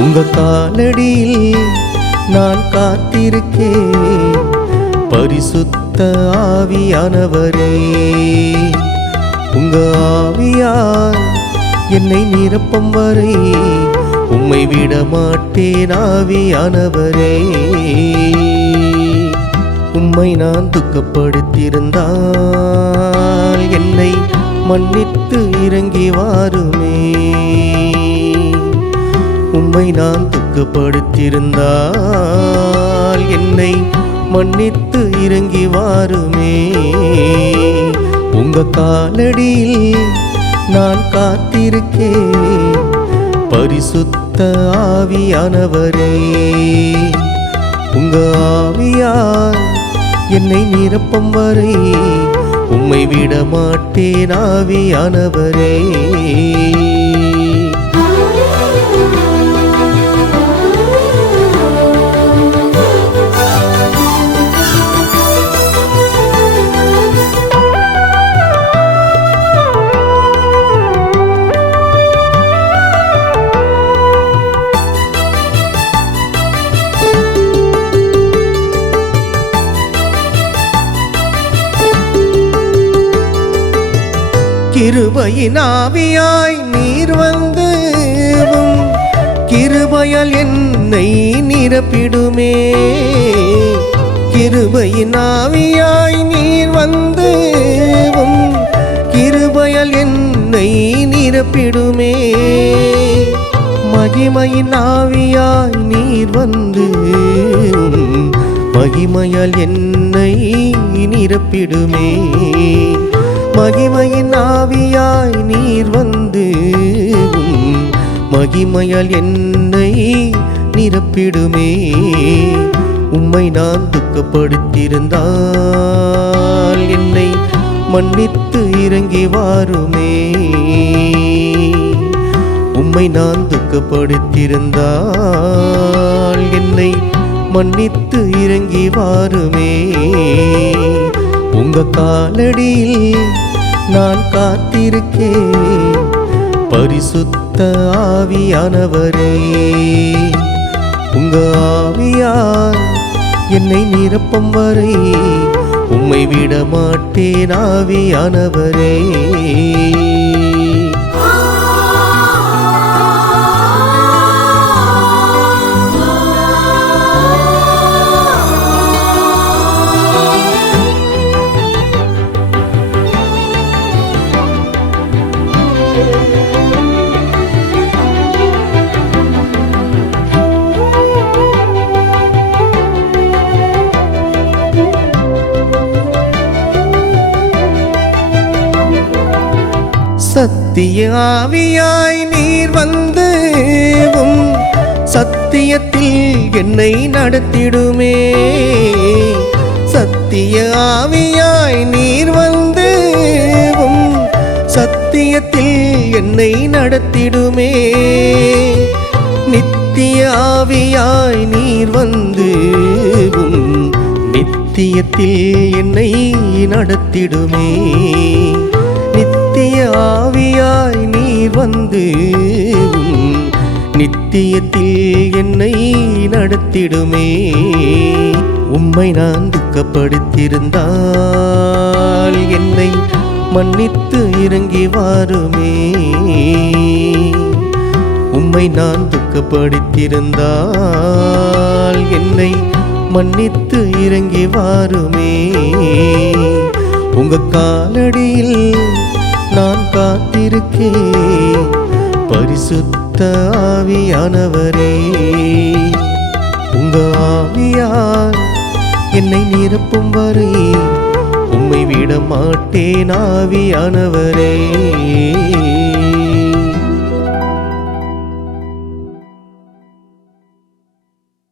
உங்க காலடியில் நான் காத்திருக்கேன். பரிசுத்த ஆவியானவரே, உங்க ஆவியால் என்னை நிரப்பும் வரை உம்மை விட மாட்டேன். ஆவியானவரே, உம்மை நான் துக்கப்படுத்தியிருந்தால் என்னை மன்னித்து இறங்கி வாருமே. உம்மை நான் துக்கப்படுத்தியிருந்தால் என்னை மன்னித்து இறங்கி வாருமே. உங்க காலடியில் நான் காத்திருக்கேன். பரிசுத்த ஆவியானவரே, உங்க ஆவியால் என்னை நிரப்பும் வரை உம்மை விட மாட்டேன். ஆவியானவரே, கிருபையின் ஆவியாய் நீர் வந்து கிருபையால் என்னை நிரப்பிடுமே. கிருபையின் ஆவியாய் நீர் வந்து கிருபையால் என்னை நிரப்பிடுமே. மகிமையின் ஆவியாய் நீர் வந்து மகிமையால் என்னை நிரப்பிடுமே. மகிமையின் ஆவியாய் நீர் வந்து மகிமையால் என்னை நிரப்பிடுமே. உம்மை நான் துக்கப்படுத்தியிருந்தால் என்னை மன்னித்து இறங்கி வாருமே. உம்மை நான் துக்கப்படுத்தியிருந்தால் என்னை மன்னித்து இறங்கி வாருமே. உங்க காலடியில் நான் காத்திருக்கேன். பரிசுத்த ஆவியானவரே, உங்க ஆவியால் என்னை நிரப்பும் வரை உம்மை விட மாட்டேன். ஆவியானவரே, சத்திய ஆவியாய் நீர் வந்து சத்தியத்தில் என்னை நடத்திடுமே. சத்திய ஆவியாய் நீர் வந்து சத்தியத்தில் என்னை நடத்திடுமே. நித்திய ஆவியாய் நீர் வந்து நித்தியத்தில் என்னை நடத்திடுமே. நித்திய ஆவியாய் நீர் வந்து நித்தியத்தில் என்னை நடத்திடுமே. உம்மை நான் துக்கப்படுத்தியிருந்தால் என்னை மன்னித்து இறங்கி வாருமே. உம்மை நான் துக்கப்படுத்தியிருந்தால் என்னை மன்னித்து இறங்கி வாருமே. உங்க காலடியில் நான் காத்திருக்கேன். பரிசுத்த ஆவியானவரே, உங்க ஆவியால் என்னை நிரப்பும் வரை உம்மை விட மாட்டேன். ஆவியானவரே,